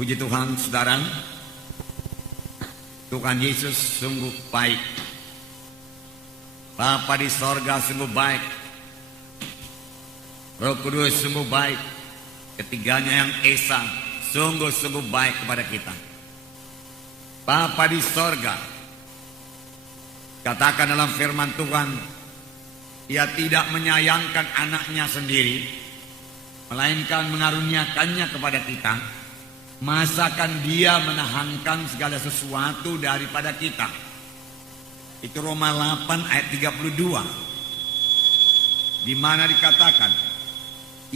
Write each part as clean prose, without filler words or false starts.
Puji Tuhan, saudara. Tuhan Yesus sungguh baik. Bapa di sorga sungguh baik. Roh Kudus sungguh baik. Ketiganya yang esa sungguh-sungguh baik kepada kita. Bapa di sorga, katakan dalam firman Tuhan, Ia tidak menyayangkan anaknya sendiri, melainkan mengaruniakannya kepada kita. Masakan Dia menahankan segala sesuatu daripada kita. Itu Roma 8 ayat 32, di mana dikatakan,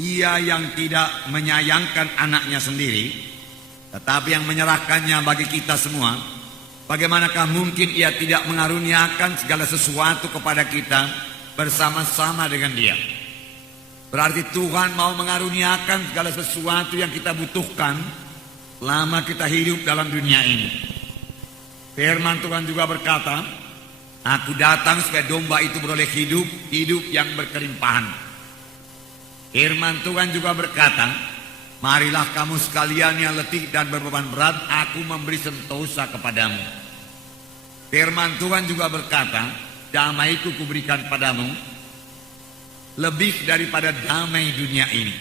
Ia yang tidak menyayangkan anaknya sendiri, tetapi yang menyerahkannya bagi kita semua, bagaimanakah mungkin Ia tidak mengaruniakan segala sesuatu kepada kita bersama-sama dengan Dia? Berarti Tuhan mau mengaruniakan segala sesuatu yang kita butuhkan lama kita hidup dalam dunia ini. Firman Tuhan juga berkata, Aku datang supaya domba itu beroleh hidup yang berkelimpahan. Firman Tuhan juga berkata, Marilah kamu sekalian yang letih dan berbeban berat, Aku memberi sentosa kepadamu. Firman Tuhan juga berkata, Damai-Ku kuberikan padamu, lebih daripada damai dunia ini.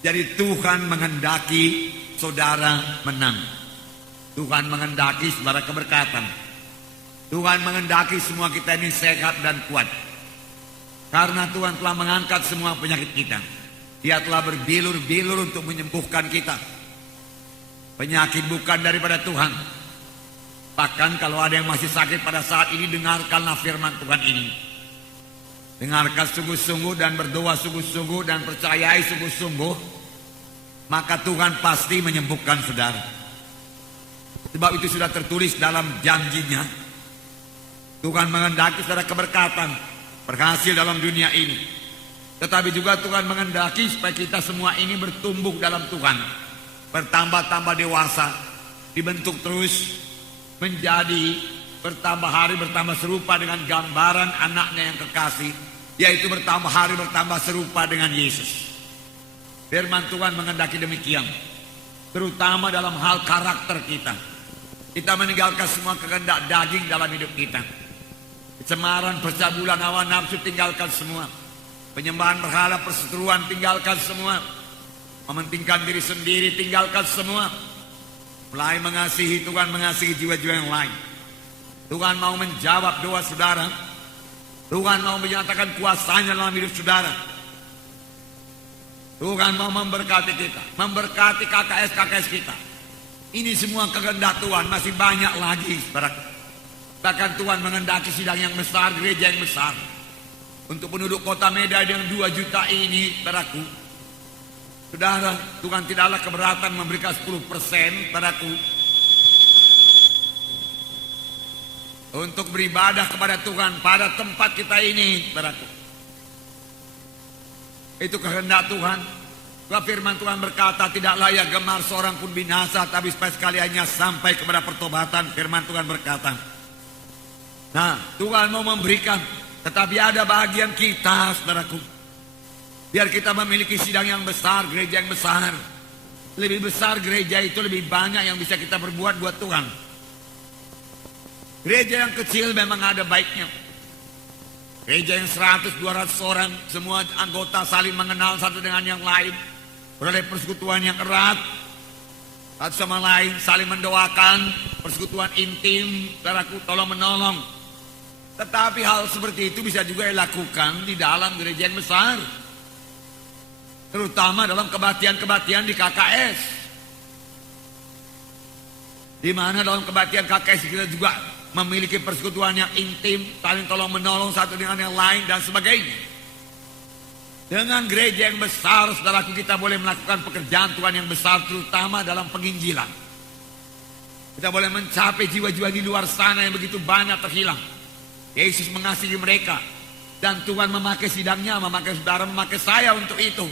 Jadi Tuhan menghendaki saudara menang. Tuhan menghendaki saudara keberkatan. Tuhan menghendaki semua kita ini sehat dan kuat. Karena Tuhan telah mengangkat semua penyakit kita. Dia telah berbilur-bilur untuk menyembuhkan kita. Penyakit bukan daripada Tuhan. Bahkan kalau ada yang masih sakit pada saat ini, dengarkanlah firman Tuhan ini. Dengarkan sungguh-sungguh dan berdoa sungguh-sungguh dan percayai sungguh-sungguh, maka Tuhan pasti menyembuhkan saudara. Sebab itu sudah tertulis dalam janjinya. Tuhan menghendaki saudara keberkatan, berhasil dalam dunia ini. Tetapi juga Tuhan menghendaki supaya kita semua ini bertumbuh dalam Tuhan, bertambah-tambah dewasa, dibentuk terus menjadi bertambah hari bertambah serupa dengan gambaran anaknya yang kekasih, yaitu bertambah hari bertambah serupa dengan Yesus. Firman Tuhan menghendaki demikian, terutama dalam hal karakter kita. Kita meninggalkan semua kehendak daging dalam hidup kita. Kecemaran, percabulan, hawa nafsu tinggalkan semua. Penyembahan berhala, perseteruan tinggalkan semua. Mementingkan diri sendiri tinggalkan semua. Mulai mengasihi Tuhan, mengasihi jiwa-jiwa yang lain. Tuhan mau menjawab doa saudara. Tuhan mau menyatakan kuasanya dalam hidup saudara. Tuhan mau memberkati kita, memberkati KKS kita. Ini semua kehendak Tuhan, masih banyak lagi. Bahkan Tuhan menghendaki sidang yang besar, gereja yang besar. Untuk penduduk kota Medan yang 2 juta ini, saudaraku. Saudara, Tuhan tidaklah keberatan memberikan 10% saudaraku, untuk beribadah kepada Tuhan pada tempat kita ini, saudaraku. Itu kehendak Tuhan. Firman Tuhan berkata, tidaklah ia gemar seorang pun binasa, tapi supaya sekaliannya sampai kepada pertobatan. Firman Tuhan berkata. Nah, Tuhan mau memberikan, tetapi ada bagian kita, saudaraku. Biar kita memiliki sidang yang besar, gereja yang besar. Lebih besar gereja itu, lebih banyak yang bisa kita berbuat buat Tuhan. Gereja yang kecil memang ada baiknya. Gereja yang 100-200 orang, semua anggota saling mengenal satu dengan yang lain, beroleh persekutuan yang erat, satu sama lain, saling mendoakan, persekutuan intim, saudaraku, tolong menolong. Tetapi hal seperti itu bisa juga dilakukan di dalam gereja yang besar, terutama dalam kebaktian-kebaktian di KKS, di mana dalam kebaktian KKS kita juga memiliki persekutuan yang intim, saling tolong menolong satu dengan yang lain dan sebagainya. Dengan gereja yang besar, saudaraku, kita boleh melakukan pekerjaan Tuhan yang besar, terutama dalam penginjilan. Kita boleh mencapai jiwa-jiwa di luar sana yang begitu banyak terhilang. Yesus mengasihi mereka, dan Tuhan memakai sidangnya, memakai saudara, memakai saya untuk itu.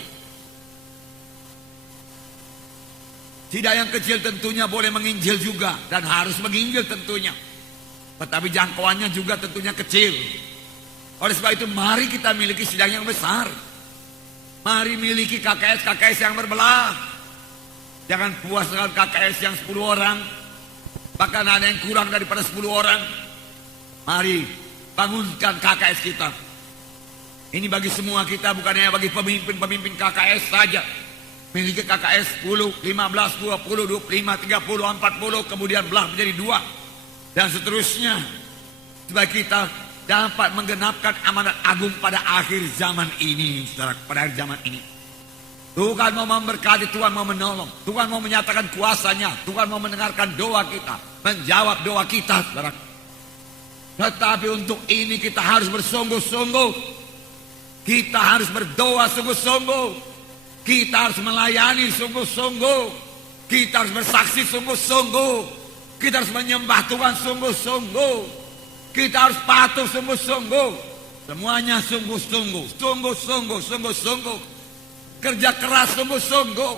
Sidang yang kecil tentunya boleh menginjil juga, dan harus menginjil tentunya. Tetapi jangkauannya juga tentunya kecil. Oleh sebab itu mari kita miliki sidang yang besar. Mari miliki KKS yang berbelah. Jangan puas dengan KKS yang 10 orang, bahkan ada yang kurang daripada 10 orang. Mari bangunkan KKS kita. Ini bagi semua kita, bukan hanya bagi pemimpin-pemimpin KKS saja. Memiliki KKS 10, 15, 20, 25, 30, 40, kemudian belah menjadi 2 dan seterusnya. Supaya kita dapat menggenapkan amanat agung pada akhir zaman ini, saudara, pada akhir zaman ini. Tuhan mau memberkati, Tuhan mau menolong, Tuhan mau menyatakan kuasanya, Tuhan mau mendengarkan doa kita, menjawab doa kita, saudara. Tetapi untuk ini kita harus bersungguh-sungguh, kita harus berdoa sungguh-sungguh, kita harus melayani sungguh-sungguh, kita harus bersaksi sungguh-sungguh, kita harus menyembah Tuhan sungguh-sungguh, kita harus patuh sungguh-sungguh, semuanya sungguh-sungguh, sungguh-sungguh, sungguh-sungguh. Kerja keras sungguh-sungguh.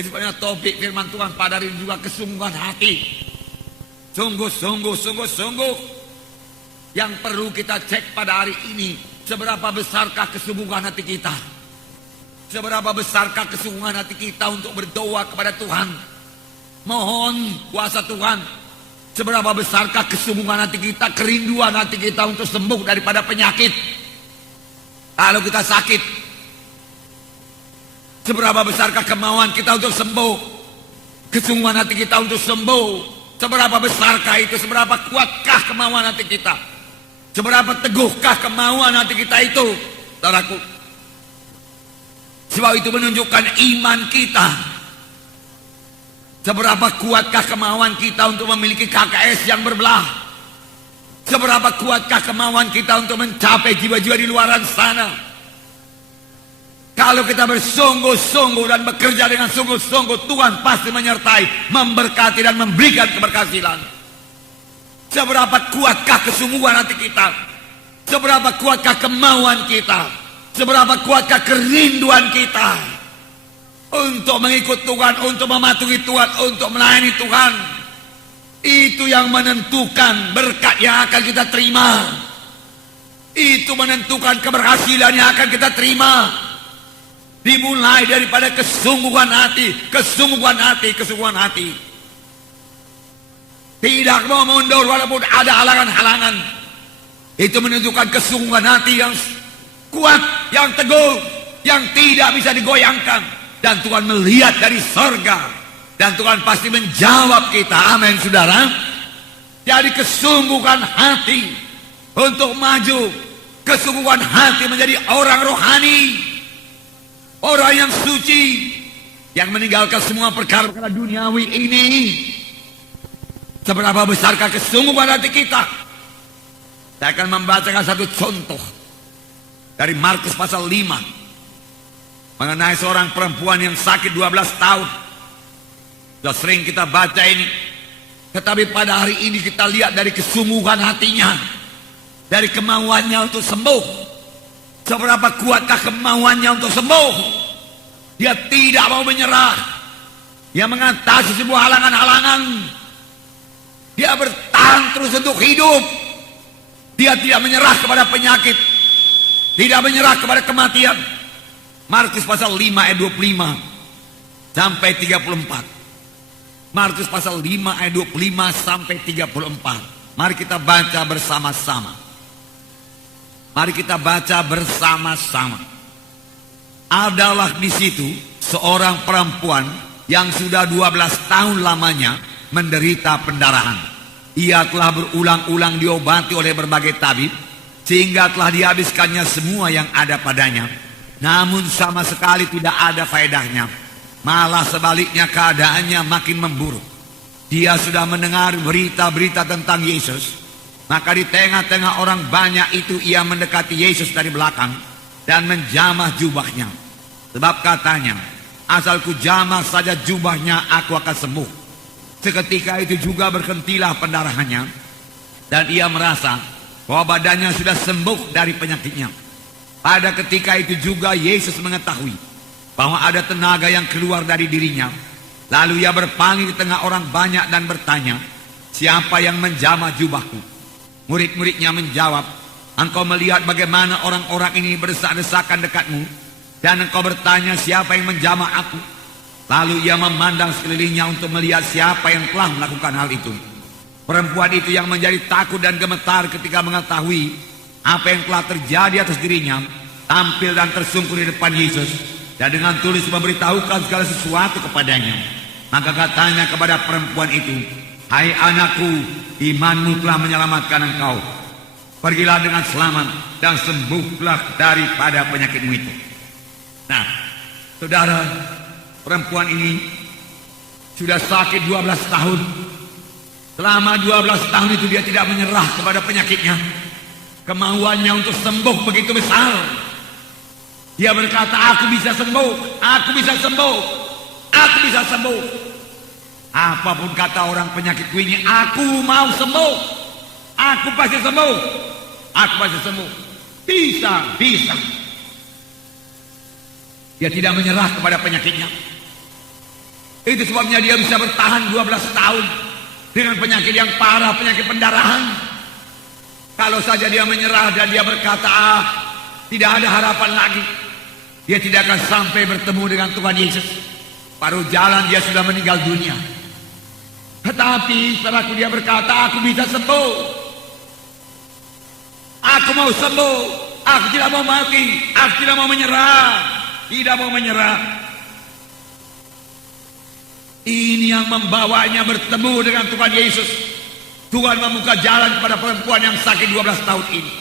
Itu banyak topik firman Tuhan pada hari ini juga kesungguhan hati. Sungguh-sungguh, sungguh-sungguh. Yang perlu kita cek pada hari ini, seberapa besarkah kesungguhan hati kita? Seberapa besarkah kesungguhan hati kita untuk berdoa kepada Tuhan? Mohon kuasa Tuhan. Seberapa besarkah kesungguhan hati kita, kerinduan hati kita untuk sembuh daripada penyakit? Kalau kita sakit, seberapa besarkah kemauan kita untuk sembuh? Kesungguhan hati kita untuk sembuh. Seberapa besarkah itu? Seberapa kuatkah kemauan hati kita? Seberapa teguhkah kemauan hati kita itu? Saudaraku, sebab itu menunjukkan iman kita. Seberapa kuatkah kemauan kita untuk memiliki KKS yang berbelah? Seberapa kuatkah kemauan kita untuk mencapai jiwa-jiwa di luaran sana? Kalau kita bersungguh-sungguh dan bekerja dengan sungguh-sungguh, Tuhan pasti menyertai, memberkati dan memberikan keberhasilan. Seberapa kuatkah kesungguhan hati kita? Seberapa kuatkah kemauan kita? Seberapa kuatkah kerinduan kita untuk mengikut Tuhan, untuk mematuhi Tuhan, untuk melayani Tuhan? Itu yang menentukan berkat yang akan kita terima. Itu menentukan keberhasilan yang akan kita terima. Dimulai daripada kesungguhan hati, kesungguhan hati, kesungguhan hati. Tidak mau mundur walaupun ada halangan-halangan. Itu menunjukkan kesungguhan hati yang kuat, yang teguh, yang tidak bisa digoyangkan. Dan Tuhan melihat dari sorga. Dan Tuhan pasti menjawab kita. Amin, saudara. Jadi kesungguhan hati untuk maju. Kesungguhan hati menjadi orang rohani. Orang yang suci, yang meninggalkan semua perkara-perkara duniawi ini. Seberapa besarkah kesungguhan hati kita? Saya akan membacakan satu contoh dari Markus pasal 5 mengenai seorang perempuan yang sakit 12 tahun. Sudah sering kita baca ini, tetapi pada hari ini kita lihat dari kesungguhan hatinya, dari kemauannya untuk sembuh. Seberapa kuatkah kemauannya untuk sembuh? Dia tidak mau menyerah. Dia mengatasi sebuah halangan-halangan. Dia bertahan terus untuk hidup. Dia tidak menyerah kepada penyakit, tidak menyerah kepada kematian. Markus pasal 5 ayat 25 sampai 34. Markus pasal 5 ayat 25 sampai 34. Mari kita baca bersama-sama. Mari kita baca bersama-sama. Adalah di situ seorang perempuan yang sudah 12 tahun lamanya menderita pendarahan. Ia telah berulang-ulang diobati oleh berbagai tabib, sehingga telah dihabiskannya semua yang ada padanya. Namun sama sekali tidak ada faedahnya. Malah sebaliknya keadaannya makin memburuk. Dia sudah mendengar berita-berita tentang Yesus. Maka di tengah-tengah orang banyak itu ia mendekati Yesus dari belakang dan menjamah jubahnya. Sebab katanya, asal ku jamah saja jubahnya aku akan sembuh. Seketika itu juga berhentilah pendarahannya dan ia merasa bahwa badannya sudah sembuh dari penyakitnya. Pada ketika itu juga Yesus mengetahui bahwa ada tenaga yang keluar dari dirinya. Lalu ia berpaling di tengah orang banyak dan bertanya, siapa yang menjamah jubahku? Murid-muridnya menjawab, engkau melihat bagaimana orang-orang ini berdesak-desakan dekatmu, dan engkau bertanya siapa yang menjamah aku. Lalu ia memandang sekelilingnya untuk melihat siapa yang telah melakukan hal itu. Perempuan itu yang menjadi takut dan gemetar ketika mengetahui apa yang telah terjadi atas dirinya, tampil dan tersungkur di depan Yesus dan dengan tulus memberitahukan segala sesuatu kepadanya. Maka katanya kepada perempuan itu, "Hai anakku, imanmu telah menyelamatkan engkau. Pergilah dengan selamat dan sembuhlah daripada penyakitmu itu." Nah, saudara, perempuan ini sudah sakit 12 tahun. Selama 12 tahun itu dia tidak menyerah kepada penyakitnya. Kemauannya untuk sembuh begitu besar. Dia berkata, "Aku bisa sembuh, aku bisa sembuh, aku bisa sembuh." Apapun kata orang penyakitku ini, aku mau sembuh. Aku pasti sembuh. Aku pasti sembuh. Bisa. Dia tidak menyerah kepada penyakitnya. Itu sebabnya dia bisa bertahan 12 tahun dengan penyakit yang parah, penyakit pendarahan. Kalau saja dia menyerah dan dia berkata, tidak ada harapan lagi, dia tidak akan sampai bertemu dengan Tuhan Yesus. Paruh jalan dia sudah meninggal dunia. Tetapi setelah dia berkata, "Aku bisa sembuh. Aku mau sembuh. Aku tidak mau mati. Aku tidak mau menyerah." Tidak mau menyerah. Ini yang membawanya bertemu dengan Tuhan Yesus. Tuhan membuka jalan kepada perempuan yang sakit 12 tahun ini.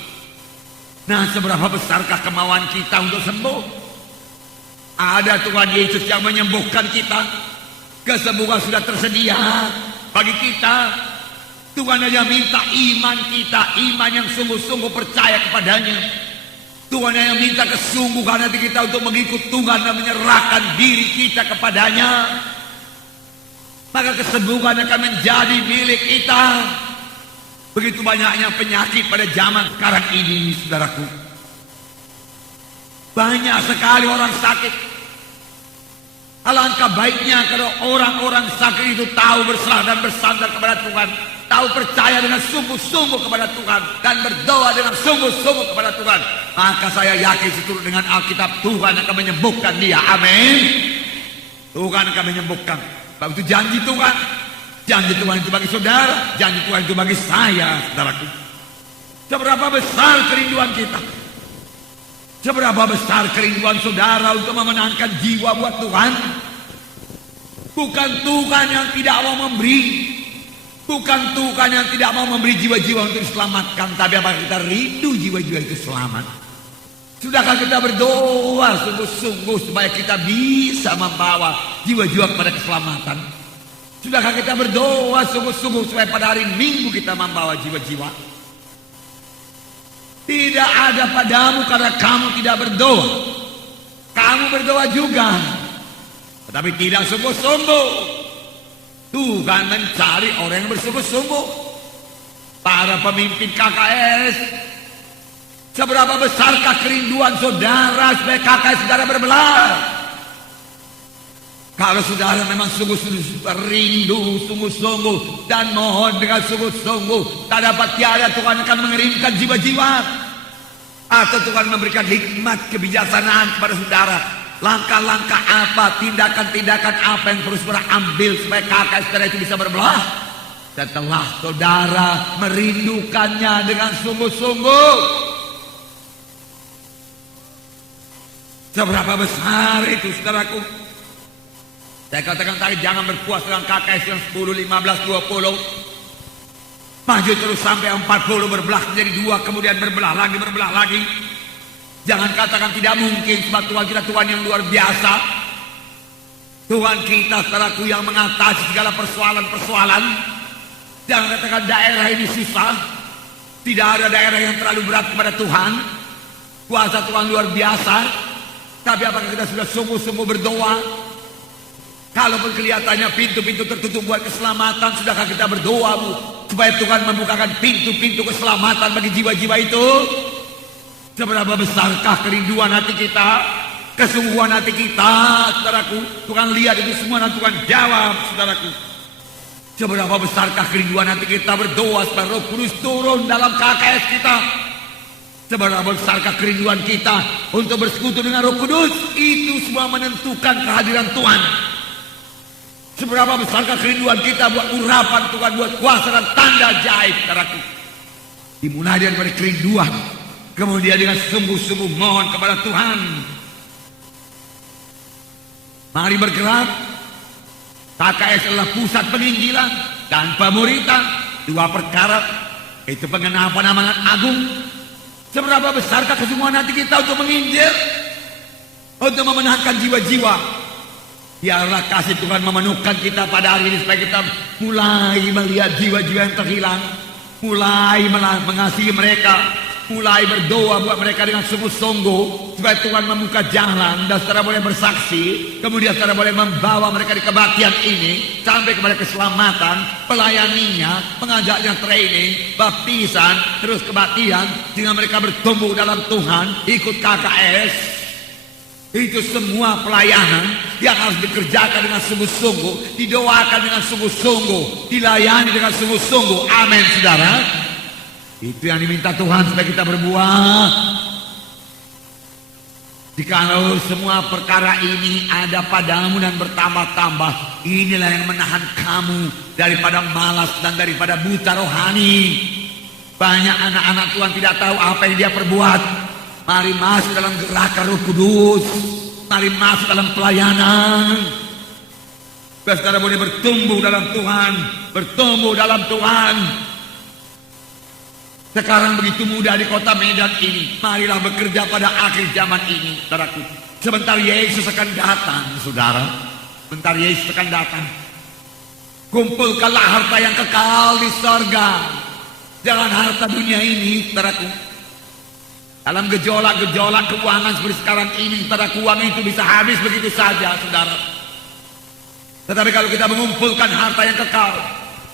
Nah, seberapa besarkah kemauan kita untuk sembuh? Ada Tuhan Yesus yang menyembuhkan kita. Kesembuhan sudah tersedia bagi kita. Tuhan hanya minta iman kita, iman yang sungguh-sungguh percaya kepadanya. Tuhan hanya minta kesungguhan hati kita untuk mengikut Tuhan dan menyerahkan diri kita kepadanya. Maka kesembuhan akan menjadi milik kita. Begitu banyaknya penyakit pada zaman sekarang ini, saudaraku. Banyak sekali orang sakit. Alangkah baiknya kalau orang-orang sakit itu tahu berserah dan bersandar kepada Tuhan, tahu percaya dengan sungguh-sungguh kepada Tuhan, dan berdoa dengan sungguh-sungguh kepada Tuhan. Maka saya yakin seturut dengan Alkitab, Tuhan akan menyembuhkan dia. Amin. Tuhan akan menyembuhkan. Sebab itu janji Tuhan. Janji Tuhan itu bagi saudara, janji Tuhan itu bagi saya, saudaraku. Seberapa besar kerinduan kita, seberapa besar kerinduan saudara untuk memenangkan jiwa buat Tuhan. Bukan Tuhan yang tidak mau memberi, bukan Tuhan yang tidak mau memberi jiwa-jiwa untuk diselamatkan, tapi apakah kita rindu jiwa-jiwa itu selamat? Sudahkah kita berdoa sungguh-sungguh supaya kita bisa membawa jiwa-jiwa kepada keselamatan? Sudahkah kita berdoa sungguh-sungguh supaya pada hari Minggu kita membawa jiwa-jiwa? Tidak ada padamu karena kamu tidak berdoa. Kamu berdoa juga, tetapi tidak sungguh-sungguh. Tuhan mencari orang yang bersungguh-sungguh. Para pemimpin KKS, seberapa besarkah kerinduan saudara supaya KKS saudara berbelah? Kalau saudara memang sungguh-sungguh rindu, sungguh-sungguh, dan mohon dengan sungguh-sungguh, tak dapat tiada Tuhan akan mengirimkan jiwa-jiwa. Atau Tuhan memberikan hikmat kebijaksanaan kepada saudara. Langkah-langkah apa, tindakan-tindakan apa yang terus ambil supaya KKS saudara itu bisa berbelah. Setelah saudara merindukannya dengan sungguh-sungguh. Seberapa besar itu, saudaraku? Saya katakan tadi, jangan berpuas dengan KKS yang 10, 15, 20. Maju terus sampai 40, berbelah menjadi 2, kemudian berbelah lagi. Jangan katakan tidak mungkin, sebab Tuhan kita Tuhan yang luar biasa. Tuhan kita, saudaraku, yang mengatasi segala persoalan-persoalan. Jangan katakan daerah ini susah. Tidak ada daerah yang terlalu berat kepada Tuhan. Kuasa Tuhan luar biasa. Tapi apakah kita sudah sungguh-sungguh berdoa? Kalaupun kelihatannya pintu-pintu tertutup buat keselamatan, sudahkah kita berdoa, Bu, supaya Tuhan membukakan pintu-pintu keselamatan bagi jiwa-jiwa itu? Seberapa besarkah kerinduan hati kita, kesungguhan hati kita, saudaraku? Tuhan lihat itu semua dan Tuhan jawab, saudaraku. Seberapa besarkah kerinduan hati kita berdoa supaya Roh Kudus turun dalam KKS kita? Seberapa besarkah kerinduan kita untuk bersekutu dengan Roh Kudus? Itu semua menentukan kehadiran Tuhan. Seberapa besarkah kerinduan kita buat urapan Tuhan, buat kuasa dan tanda ajaib, saudaraku. Dimulai dari kerinduan, kemudian dengan sungguh-sungguh mohon kepada Tuhan. Mari bergerak. KKS adalah pusat penginjilan dan pemuritan. Dua perkara, itu pengenapan amanat agung. Seberapa besarkah kesungguhan hati kita untuk menginjil, untuk memenangkan jiwa-jiwa. Biarlah kasih Tuhan memenuhkan kita pada hari ini, supaya kita mulai melihat jiwa-jiwa yang terhilang, mulai mengasihi mereka, mulai berdoa buat mereka dengan sungguh-sungguh, supaya Tuhan membuka jalan dan saudara boleh bersaksi, kemudian saudara boleh membawa mereka di kebaktian ini sampai kepada keselamatan, pelayaninya, mengajaknya training, baptisan, terus kebaktian, sehingga mereka bertumbuh dalam Tuhan, ikut KKS. Itu semua pelayanan yang harus dikerjakan dengan sungguh-sungguh, didoakan dengan sungguh-sungguh, dilayani dengan sungguh-sungguh. Amin, saudara. Itu yang diminta Tuhan supaya kita berbuat. Jikalau semua perkara ini ada padamu dan bertambah-tambah, inilah yang menahan kamu daripada malas dan daripada buta rohani. Banyak anak-anak Tuhan tidak tahu apa yang dia perbuat. Mari masuk dalam gerakan Roh Kudus. Mari masuk dalam pelayanan. Saudara boleh bertumbuh dalam Tuhan, bertumbuh dalam Tuhan. Sekarang begitu mudah di kota Medan ini. Marilah bekerja pada akhir zaman ini, saudaraku. Sebentar Yesus akan datang, saudara. Sebentar Yesus akan datang. Kumpulkanlah harta yang kekal di sorga. Jangan harta dunia ini, saudaraku. Dalam gejolak-gejolak keuangan seperti sekarang ini, saudara, uang itu bisa habis begitu saja, saudara. Tetapi kalau kita mengumpulkan harta yang kekal,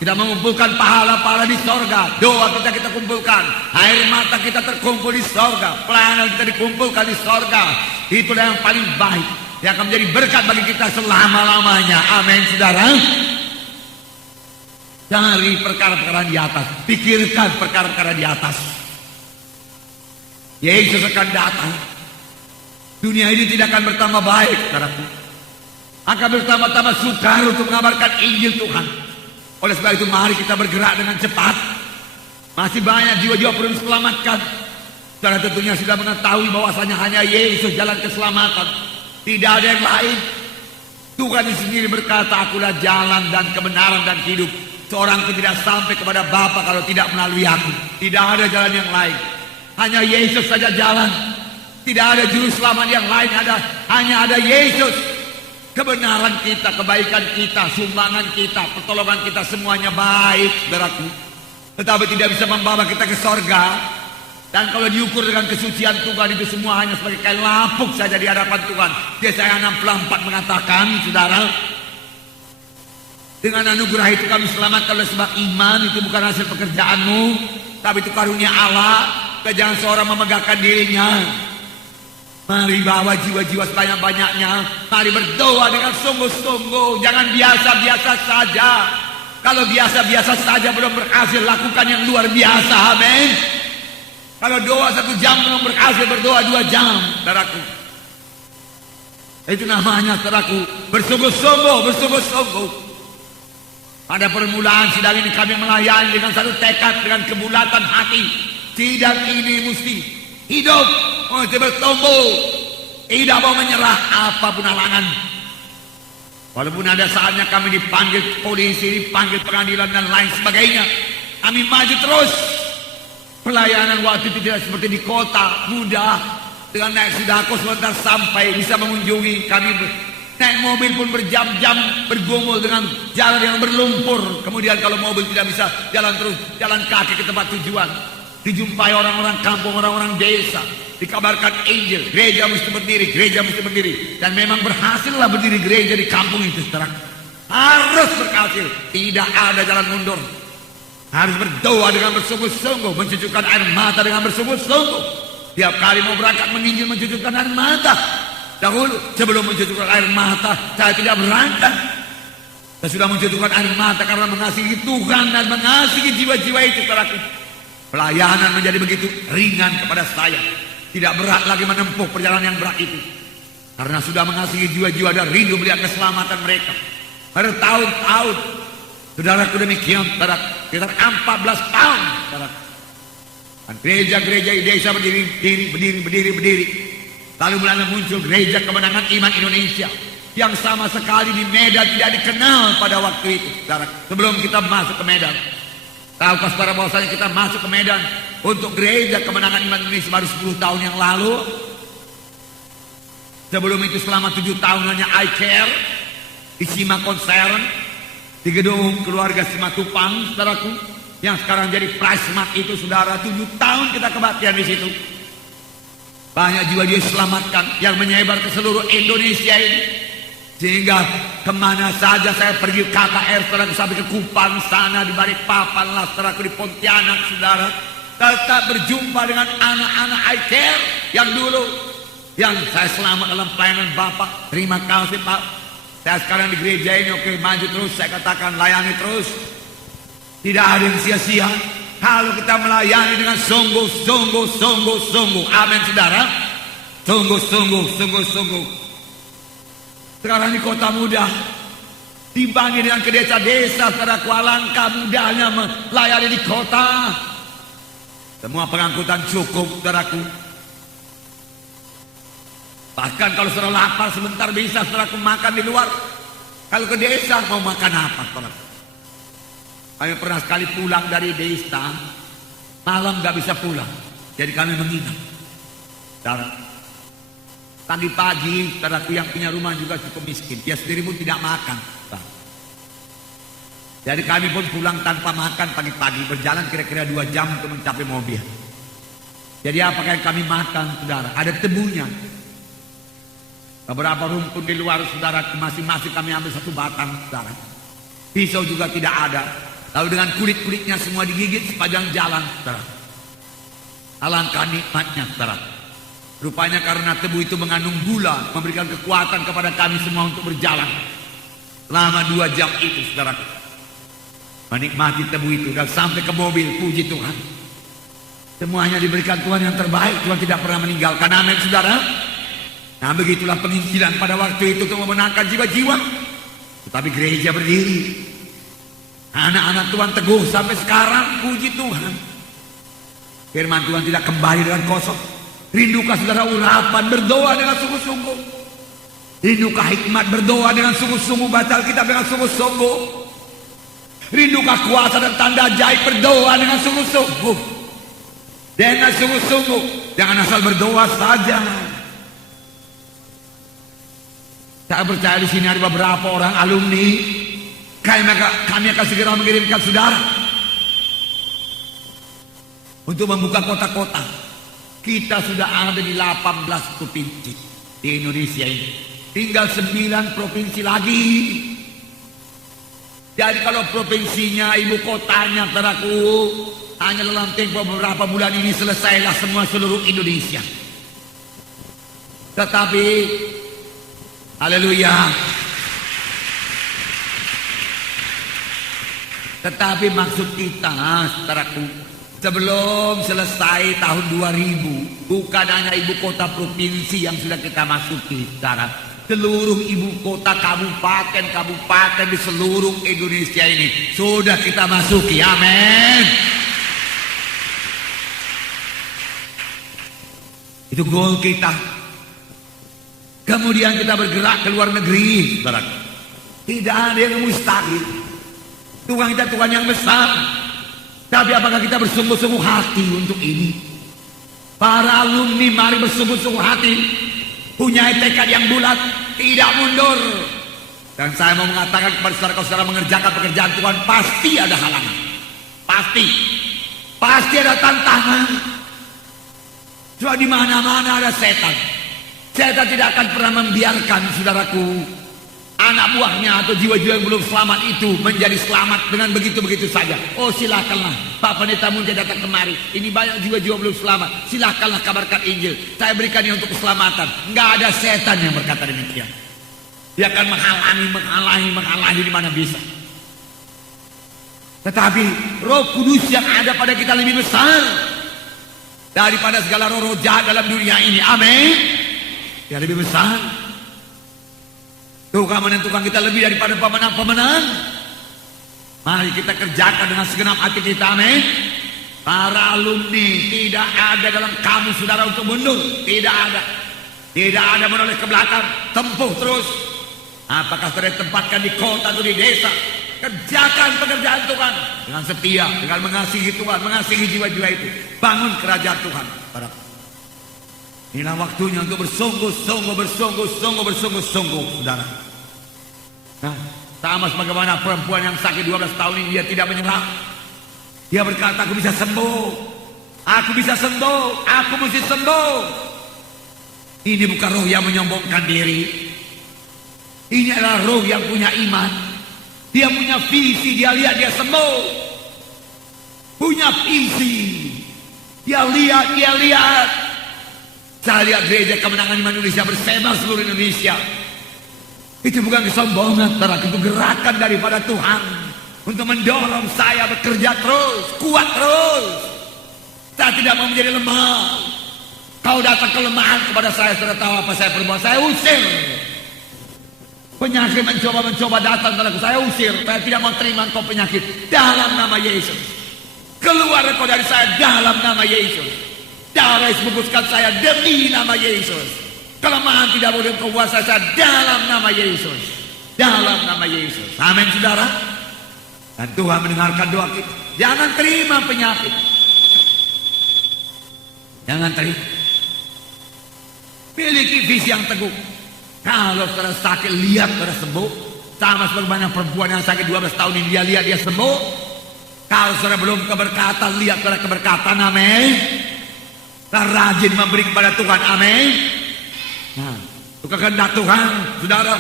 kita mengumpulkan pahala-pahala di sorga, doa kita kumpulkan, air mata kita terkumpul di sorga, pelayanan kita dikumpulkan di sorga, itulah yang paling baik, yang akan menjadi berkat bagi kita selama-lamanya. Amin, saudara. Cari perkara-perkara di atas, pikirkan perkara-perkara di atas. Yesus akan datang. Dunia ini tidak akan bertambah baik, saudaraku. Akan bertambah-tambah sukar untuk mengabarkan Injil Tuhan. Oleh sebab itu mari kita bergerak dengan cepat. Masih banyak jiwa-jiwa perlu diselamatkan. Saudara tentunya sudah mengetahui bahwasanya hanya Yesus jalan keselamatan. Tidak ada yang lain. Tuhan sendiri berkata, akulah jalan dan kebenaran dan hidup. Seorang pun tidak sampai kepada Bapa kalau tidak melalui aku. Tidak ada jalan yang lain. Hanya Yesus saja jalan. Tidak ada juru selamat yang lain, hanya ada Yesus. Kebenaran kita, kebaikan kita, sumbangan kita, pertolongan kita semuanya baik, saudaraku. Tetapi tidak bisa membawa kita ke sorga. Dan kalau diukur dengan kesucian Tuhan, itu semua hanya sebagai kain lapuk saja di hadapan Tuhan. Yesaya 64 mengatakan, saudara, dengan anugerah itu kami selamatkan oleh sebab iman. Itu bukan hasil pekerjaanmu, tapi itu karunia Allah. Jangan seorang memegahkan dirinya. Mari bawa jiwa-jiwa sebanyak-banyaknya. Mari berdoa dengan sungguh-sungguh. Jangan biasa-biasa saja. Kalau biasa-biasa saja belum berhasil, lakukan yang luar biasa. Amin. Kalau doa 1 jam belum berhasil, berdoa 2 jam, saudaraku. Itu namanya, saudaraku, bersungguh-sungguh, bersungguh-sungguh. Pada permulaan sidang ini kami melayani dengan satu tekad, dengan kebulatan hati. Sidang ini mesti hidup, mesti bertumbuh, tidak mau menyerah apapun halangan. Walaupun ada saatnya kami dipanggil polisi, dipanggil pengadilan dan lain sebagainya, kami maju terus. Pelayanan waktu itu tidak seperti di kota, mudah. Dengan naik sudako sebentar sampai bisa mengunjungi. Kami naik mobil pun berjam-jam bergumul dengan jalan yang berlumpur. Kemudian kalau mobil tidak bisa jalan terus, jalan kaki ke tempat tujuan. Dijumpai orang-orang kampung, orang-orang desa, dikabarkan Injil, gereja mesti berdiri, gereja mesti berdiri. Dan memang berhasillah berdiri gereja di kampung itu, saudara. Harus berhasil, tidak ada jalan mundur. Harus berdoa dengan bersungguh-sungguh, mencucurkan air mata dengan bersungguh-sungguh. Tiap kali mau berangkat menginjil, mencucurkan air mata. Dahulu sebelum mencucurkan air mata, saya tidak berangkat. Saya sudah mencucurkan air mata karena mengasihi Tuhan dan mengasihi jiwa-jiwa itu, saudara. Pelayanan menjadi begitu ringan kepada saya. Tidak berat lagi menempuh perjalanan yang berat itu. Karena sudah mengasihi jiwa-jiwa dan rindu melihat keselamatan mereka. bertahun-tahun. Saudaraku demikian, saudara, sekitar 14 tahun, saudara. Dan gereja-gereja di desa berdiri. Lalu mulai muncul gereja kemenangan iman Indonesia yang sama sekali di Medan tidak dikenal pada waktu itu, saudara. Sebelum kita masuk ke Medan, tahukah saudara bahwasanya kita masuk ke Medan untuk gereja kemenangan iman Indonesia baru 10 tahun yang lalu? Sebelum itu selama 7 tahun hanya I Care di Sima Concern, di gedung keluarga Simatupang, saudaraku, yang sekarang jadi Prismat itu, saudara. 7 tahun kita kebaktian di situ. Banyak jiwa dia selamatkan yang menyebar ke seluruh Indonesia ini. Sehingga kemana saja saya pergi KKR, saudaraku, sampai ke Kupang sana, di Balikpapan lah, saudaraku, di Pontianak, saudara, tetap berjumpa dengan anak-anak I Care yang dulu yang saya selamat dalam pelayanan Bapak. Terima kasih Pak. Saya sekarang di gereja ini, oke, maju terus. Saya katakan layani terus. Tidak ada yang sia-sia kalau kita melayani dengan sungguh. Amin, saudara. Sungguh. Sekarang di kota muda dibanding dengan ke desa-desa, saudaraku, alangkah mudahnya melayani di kota. Semua pengangkutan cukup, saudaraku. Bahkan kalau saudara lapar sebentar bisa, saudaraku, makan di luar. Kalau ke desa mau makan apa, saudara? Kami pernah sekali pulang dari desa, malam gak bisa pulang, jadi kami menginap, saudara. Tadi pagi, saudaraku, yang punya rumah juga cukup miskin, dia sendiri pun tidak makan, saudara. Jadi kami pun pulang tanpa makan pagi-pagi, berjalan kira-kira 2 jam untuk mencapai mobil. Jadi apakah yang kami makan, saudara? Ada tebunya. Beberapa rumput di luar, saudara, masing-masing kami ambil 1 batang, saudara. Pisau juga tidak ada. Lalu dengan kulit-kulitnya semua digigit sepanjang jalan, saudara. Alangkah nikmatnya, saudara. Rupanya karena tebu itu mengandung gula, memberikan kekuatan kepada kami semua untuk berjalan selama 2 jam itu, saudara. Menikmati tebu itu dan sampai ke mobil, puji Tuhan. Semuanya diberikan Tuhan yang terbaik. Tuhan tidak pernah meninggalkan. Amin, saudara. Nah, begitulah penginjilan pada waktu itu untuk memenangkan jiwa-jiwa. Tetapi gereja berdiri. Anak-anak Tuhan teguh sampai sekarang, puji Tuhan. Firman Tuhan tidak kembali dengan kosong. Rindukah saudara urapan, berdoa dengan sungguh-sungguh? Rindukah hikmat, berdoa dengan sungguh-sungguh? Baca Alkitab dengan sungguh-sungguh? Rindukah kuasa dan tanda ajaib, berdoa dengan sungguh-sungguh? Dengan sungguh-sungguh. Jangan asal berdoa saja. Saya percaya di sini ada beberapa orang alumni. Kami akan segera mengirimkan saudara untuk membuka kota-kota. Kita sudah ada di 18 provinsi di Indonesia ini. Tinggal 9 provinsi lagi. Jadi kalau provinsinya, ibu kotanya, saudaraku, hanya dalam tempo beberapa bulan ini selesailah semua seluruh Indonesia. Tetapi haleluya. Tetapi maksud kita, saudaraku, sebelum selesai tahun 2000, bukan hanya ibu kota provinsi yang sudah kita masuki, saudara. Seluruh ibu kota kabupaten di seluruh Indonesia ini sudah kita masuki. Amin. Itu goal kita. Kemudian kita bergerak ke luar negeri, saudara. Tidak ada yang mustahil. Tuhan kita Tuhan yang besar. Tapi apakah kita bersungguh-sungguh hati untuk ini? Para alumni mari bersungguh-sungguh hati, punya tekad yang bulat, tidak mundur. Dan saya mau mengatakan kepada saudara-saudara, mengerjakan pekerjaan Tuhan pasti ada halangan. Pasti ada tantangan. Cuma di mana-mana ada setan. Setan tidak akan pernah membiarkan, saudaraku, anak buahnya atau jiwa-jiwa yang belum selamat itu menjadi selamat dengan begitu-begitu saja. Oh, silakanlah Pak Pendeta Munja datang kemari, ini banyak jiwa-jiwa belum selamat, silakanlah kabarkan Injil, saya berikan ini untuk keselamatan. Nggak ada setan yang berkata demikian. Dia akan menghalangi di mana bisa. Tetapi Roh Kudus yang ada pada kita lebih besar daripada segala roh jahat dalam dunia ini. Amin. Yang lebih besar. Tuhan menentukan kita lebih daripada pemenang-pemenang. Mari kita kerjakan dengan segenap hati kita, amin. Para alumni, tidak ada dalam kamu saudara untuk mundur. Tidak ada. Tidak ada menoleh ke belakang. Tempuh terus. Apakah sudah ditempatkan di kota atau di desa, kerjakan pekerjaan Tuhan dengan setia, dengan mengasihi Tuhan, mengasihi jiwa-jiwa itu. Bangun kerajaan Tuhan. Inilah waktunya untuk bersungguh-sungguh, saudara. Nah, sama sebagaimana perempuan yang sakit 12 tahun ini, dia tidak menyerah. Dia berkata, aku bisa sembuh. Aku bisa sembuh. Aku mesti sembuh. Ini bukan roh yang menyombongkan diri. Ini adalah roh yang punya iman. Dia punya visi, dia lihat dia sembuh. Punya visi. Dia lihat. Saya lihat gereja Kemenangan Iman Indonesia bersembah seluruh Indonesia. Itu bukan kesombongan, tapi itu gerakan daripada Tuhan untuk mendorong saya bekerja terus, kuat terus. Saya tidak mau menjadi lemah. Kau datang kelemahan kepada saya, sudah tahu apa saya perbuat, saya usir. Penyakit mencoba datang padaku, saya usir. Saya tidak mau terima engkau penyakit dalam nama Yesus. Keluar engkau dari saya dalam nama Yesus. Darah Yesus bungkuskan saya demi nama Yesus. Kelemahan tidak boleh menguasai saya dalam nama Yesus. Dalam nama Yesus. Amin, saudara. Dan Tuhan mendengarkan doa kita. Jangan terima penyakit. Jangan terima. Miliki visi yang teguh. Kalau saudara sakit, lihat saudara sembuh. Sama sebagaimana perempuan yang sakit 12 tahun ini, dia lihat dia sembuh. Kalau saudara belum keberkatan, lihat saudara keberkatan, amin. Kita rajin memberi kepada Tuhan, amin. Nah, itu kehendak Tuhan, saudara.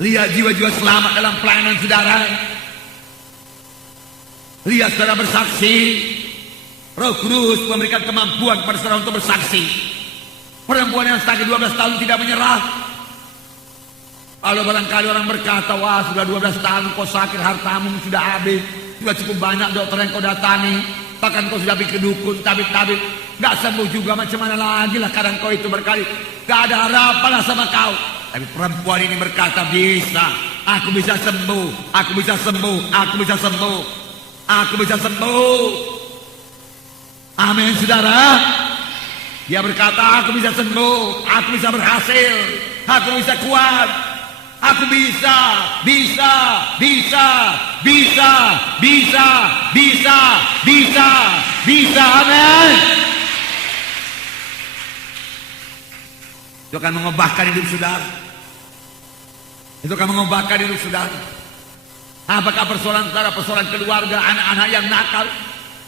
Lihat jiwa-jiwa selamat dalam pelayanan saudara. Lihat saudara bersaksi. Roh Kudus memberikan kemampuan kepada saudara untuk bersaksi. Perempuan yang sakit 12 tahun tidak menyerah. Kalau barangkali orang berkata, wah sudah 12 tahun kau sakit, hartamu sudah habis, sudah cukup banyak dokter yang kau datangi, bahkan kau sudah bikin dukun, tabib-tabib, gak sembuh juga, macam mana lagi lah kadang kau itu berkali, gak ada harapan lah sama kau. Tapi perempuan ini berkata, bisa, aku bisa sembuh, aku bisa sembuh, aku bisa sembuh, aku bisa sembuh. Amin, saudara. Dia berkata, aku bisa sembuh, aku bisa berhasil, aku bisa kuat, aku bisa, amin. Itu akan mengubahkan hidup saudara. Itu akan mengubahkan hidup saudara. Apakah persoalan saudara, persoalan keluarga, anak-anak yang nakal,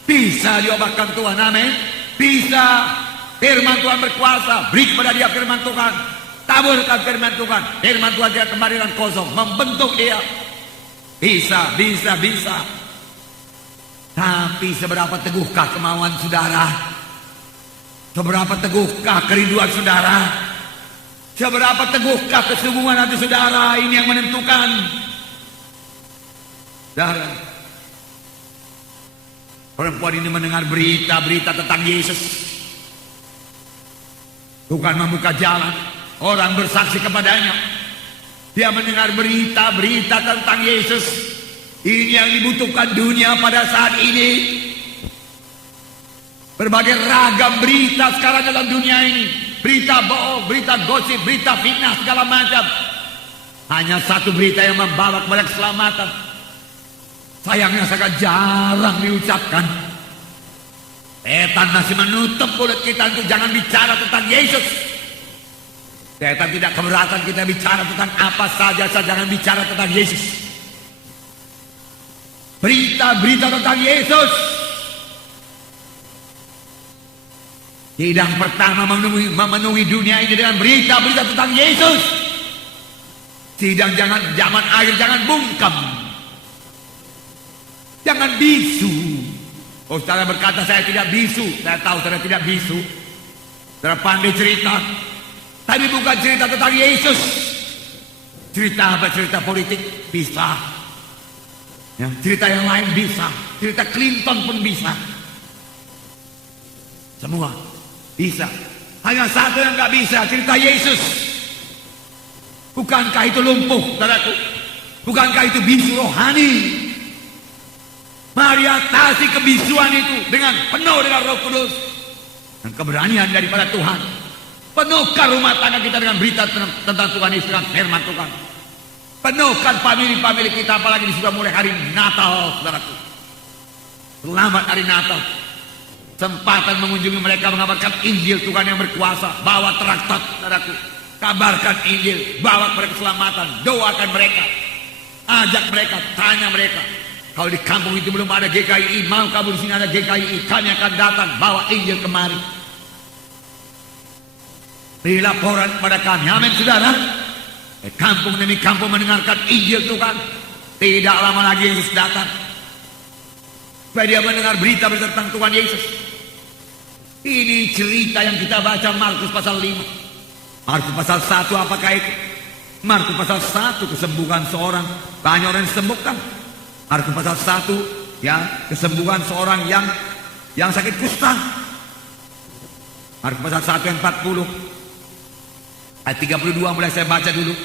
bisa diubahkan Tuhan, amin. Bisa. Firman Tuhan berkuasa, beri kepada dia firman Tuhan, taburkan firman Tuhan, firman Tuhan tidak kembali dan kosong, membentuk dia. Bisa. Tapi seberapa teguhkah kemauan saudara? Seberapa teguhkah kerinduan saudara? Seberapa teguhkah kesungguhan hati saudara? Ini yang menentukan. Saudara, perempuan ini mendengar berita-berita tentang Yesus. Tuhan membuka jalan, orang bersaksi kepadanya. Dia mendengar berita-berita tentang Yesus. Ini yang dibutuhkan dunia pada saat ini. Berbagai ragam berita sekarang dalam dunia ini. Berita bohong, berita gosip, berita fitnah, segala macam. Hanya satu berita yang membawa kepada keselamatan. Sayangnya sangat jarang diucapkan. Setan masih menutup mulut kita untuk jangan bicara tentang Yesus. Setan tidak keberatan kita bicara tentang apa saja, jangan bicara tentang Yesus. Berita-berita tentang Yesus. Sidang pertama memenuhi dunia ini dengan berita-berita tentang Yesus. Sidang zaman akhir jangan bungkam. Jangan bisu. Oh, saudara berkata saya tidak bisu. Saya tahu saudara tidak bisu. Saudara pandai cerita. Tapi bukan cerita tentang Yesus. Cerita apa? Cerita politik? Bisa. Ya, cerita yang lain bisa. Cerita Clinton pun bisa. Semua bisa. Hanya satu yang gak bisa, cerita Yesus. Bukankah itu lumpuh, saudaraku? Bukankah itu bisu rohani? Mari atasi kebisuan itu dengan penuh dengan Roh Kudus dan keberanian daripada Tuhan. Penuhkan rumah tangga kita dengan berita tentang Tuhan Yesus, dengan firman Tuhan. Penuhkan famili-famili kita, apalagi sudah mulai hari Natal, saudaraku. Selamat hari Natal. Sempatan mengunjungi mereka, mengabarkan Injil Tuhan yang berkuasa. Bawa traktat, saudaraku. Kabarkan Injil, bawa mereka keselamatan, doakan mereka. Ajak mereka, tanya mereka. Kalau di kampung itu belum ada GKI, mau kamu di sini ada GKI, kami akan datang, bawa Injil kemari. Beri laporan kepada kami, amin saudara. Kampung demi kampung mendengarkan Injil Tuhan. Tidak lama lagi Yesus datang. Supaya dia mendengar berita tentang Tuhan Yesus. Ini cerita yang kita baca Markus pasal 5. Markus pasal 1 apakah itu? Markus pasal 1 kesembuhan seorang, banyak orang disembuhkan. Markus pasal 1 ya, kesembuhan seorang yang sakit kusta. Markus pasal 1 ayat 40. Ayat 32 mulai saya baca dulu.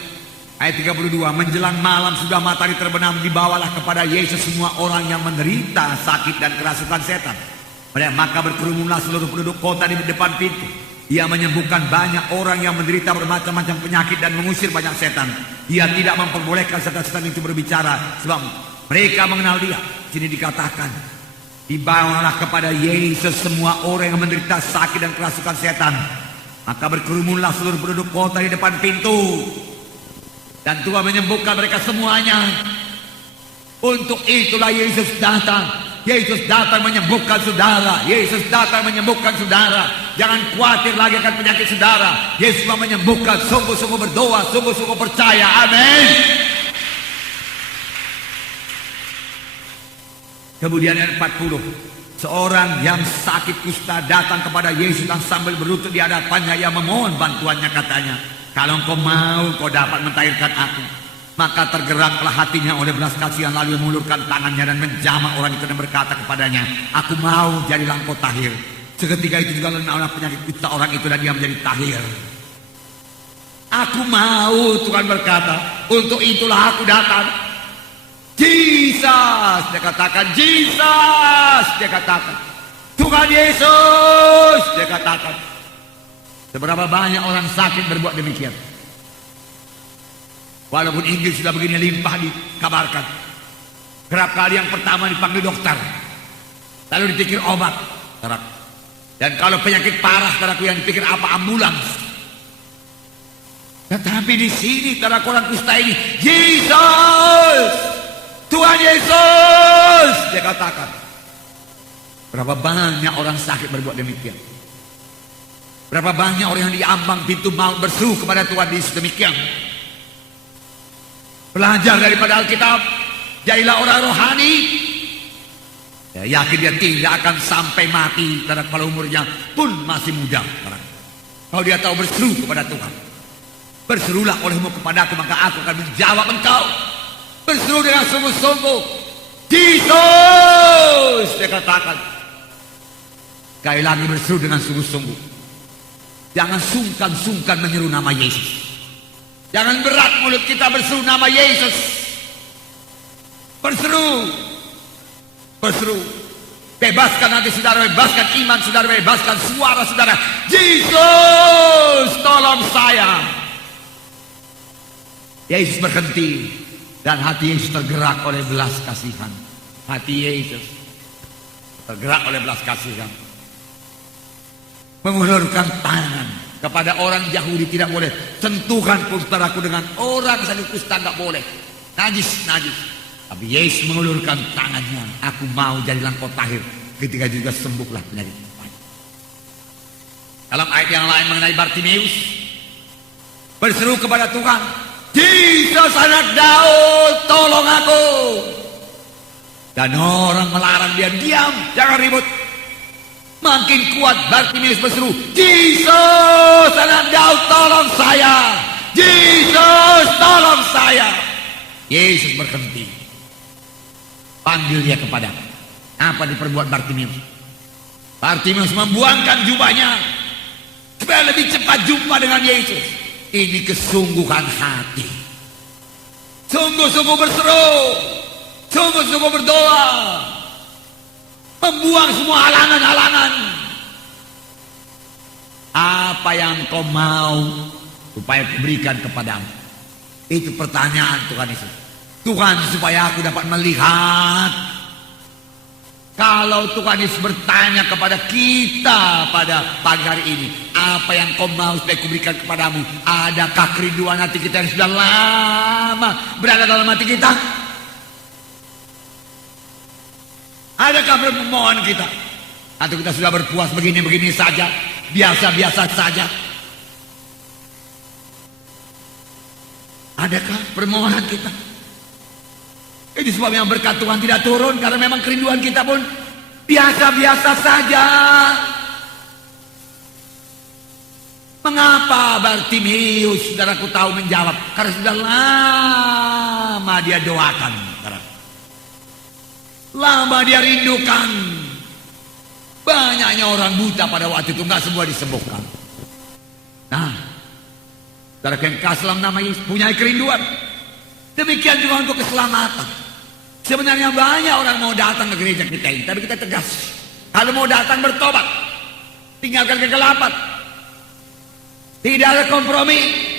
Ayat 32, menjelang malam sudah matahari terbenam, dibawalah kepada Yesus semua orang yang menderita sakit dan kerasukan setan. Maka berkerumunlah seluruh penduduk kota di depan pintu. Ia menyembuhkan banyak orang yang menderita bermacam-macam penyakit dan mengusir banyak setan. Ia tidak memperbolehkan setan-setan itu berbicara, sebab mereka mengenal dia. Sini dikatakan, dibawalah kepada Yesus semua orang yang menderita sakit dan kerasukan setan. Maka berkerumunlah seluruh penduduk kota di depan pintu. Dan Tuhan menyembuhkan mereka semuanya. Untuk itulah Yesus datang. Yesus datang menyembuhkan saudara. Yesus datang menyembuhkan saudara. Jangan khawatir lagi akan penyakit saudara. Yesus mau menyembuhkan. Sungguh-sungguh berdoa, sungguh-sungguh percaya. Amin. Kemudian ayat 40, seorang yang sakit kusta datang kepada Yesus dan sambil berlutut di hadapannya ia memohon bantuannya, katanya, kalau engkau mau, engkau dapat mentahirkan aku. Maka tergeraklah hatinya oleh belas kasihan, lalu mengulurkan tangannya dan menjamah orang itu dan berkata kepadanya, aku mau, jadilah engkau tahir. Seketika itu juga lenyaplah penyakit kusta orang itu dan dia menjadi tahir. Aku mau, Tuhan berkata, untuk itulah aku datang. Jesus, dia katakan, Jesus, dia katakan, Tuhan Yesus, dia katakan. Seberapa banyak orang sakit berbuat demikian. Walaupun Injil sudah begini limpah dikabarkan. Kerap kali yang pertama dipanggil dokter, lalu dipikir obat. Dan kalau penyakit parah, yang dipikir apa? Ambulans. Tetapi di sini orang kusta ini, Yesus, Tuhan Yesus, dia katakan. Berapa banyak orang sakit berbuat demikian. Berapa banyak orang yang diambang pintu maut berseru kepada Tuhan Yesus demikian. Belajar daripada Alkitab, jadilah orang rohani. Ya, yakin dia tidak akan sampai mati kalau umurnya pun masih muda. Kalau dia tahu berseru kepada Tuhan, berserulah olehmu kepadaku, maka aku akan menjawab engkau. Berseru dengan sungguh-sungguh, Jesus, dia katakan. Sekali lagi berseru dengan sungguh-sungguh. Jangan sungkan-sungkan menyeru nama Yesus. Jangan berat mulut kita berseru nama Yesus. Berseru. Berseru. Bebaskan hati saudara, bebaskan iman saudara, bebaskan suara saudara. Yesus, tolong saya. Yesus berhenti. Dan hati Yesus tergerak oleh belas kasihan. Hati Yesus tergerak oleh belas kasihan. Mengulurkan tangan kepada orang Yahudi tidak boleh. Sentuhan pun saudaraku dengan orang sakit kusta tidak boleh. Najis, najis. Tapi Yesus mengulurkan tangannya. Aku mau jadilah engkau tahir. Ketika juga sembuhlah penyakit. Dalam ayat yang lain mengenai Bartimeus, berseru kepada Tuhan, Jesus anak Daud, tolong aku. Dan orang melarang dia, diam, jangan ribut. Makin kuat Bartimeus berseru, Jesus anak Daud, tolong saya. Jesus, tolong saya. Yesus berhenti. Panggil dia kepada. Apa diperbuat Bartimeus? Bartimeus membuangkan jubahnya. supaya lebih cepat jumpa dengan Yesus. Ini kesungguhan hati. Sungguh-sungguh berseru, sungguh-sungguh berdoa, membuang semua halangan-halangan. Apa yang kau mau supaya kuberikan kepadamu? Itu pertanyaan Tuhan Yesus. Tuhan, supaya aku dapat melihat. Kalau Tuhan Yesus bertanya kepada kita pada pagi hari ini, apa yang kau mau supaya kuberikan kepadamu? Adakah kerinduan hati kita yang sudah lama berada dalam hati kita? Adakah permohonan kita? Atau kita sudah berpuas begini-begini saja, biasa-biasa saja? Adakah permohonan kita? Itu sebabnya berkat Tuhan tidak turun, karena memang kerinduan kita pun biasa-biasa saja. Mengapa Bartimeus, saudaraku, tahu menjawab? Karena sudah lama dia doakan, lama dia rindukan. Banyaknya orang buta pada waktu itu, nggak semua disembuhkan. Nah, saudara yang kasih dalam nama Yesus punya kerinduan. Demikian juga untuk keselamatan. Sebenarnya banyak orang mau datang ke gereja kita ini, tapi kita tegas. Kalau mau datang bertobat, tinggalkan kegelapan. Tidak ada kompromi.